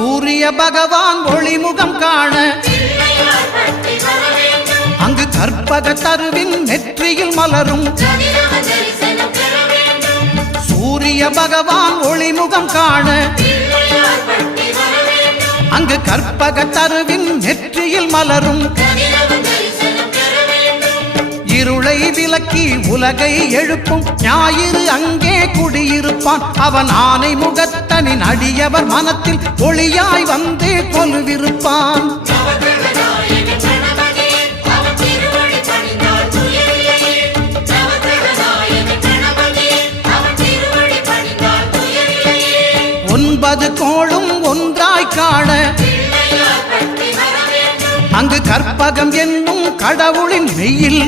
சூரிய பகவான் ஒளிமுகம் காண அங்கு கற்பக தருவின் நெற்றியில் மலரும் சூரிய பகவான் ஒளிமுகம் காண அங்கு கற்பக தருவின் நெற்றியில் மலரும் இருளை விலக்கி உலகை எழுப்பும் ஞாயிறு அங்கே குடியிருப்பான் அவன் ஆனை முகத்தனின் அடியவர் மனத்தில் ஒளியாய் வந்து கொலுவிருப்பான் ஒன்பது கோளும் ஒன்றாய் காண அங்கு கற்பகம் என்னும் கடவுளின் மெய்யில்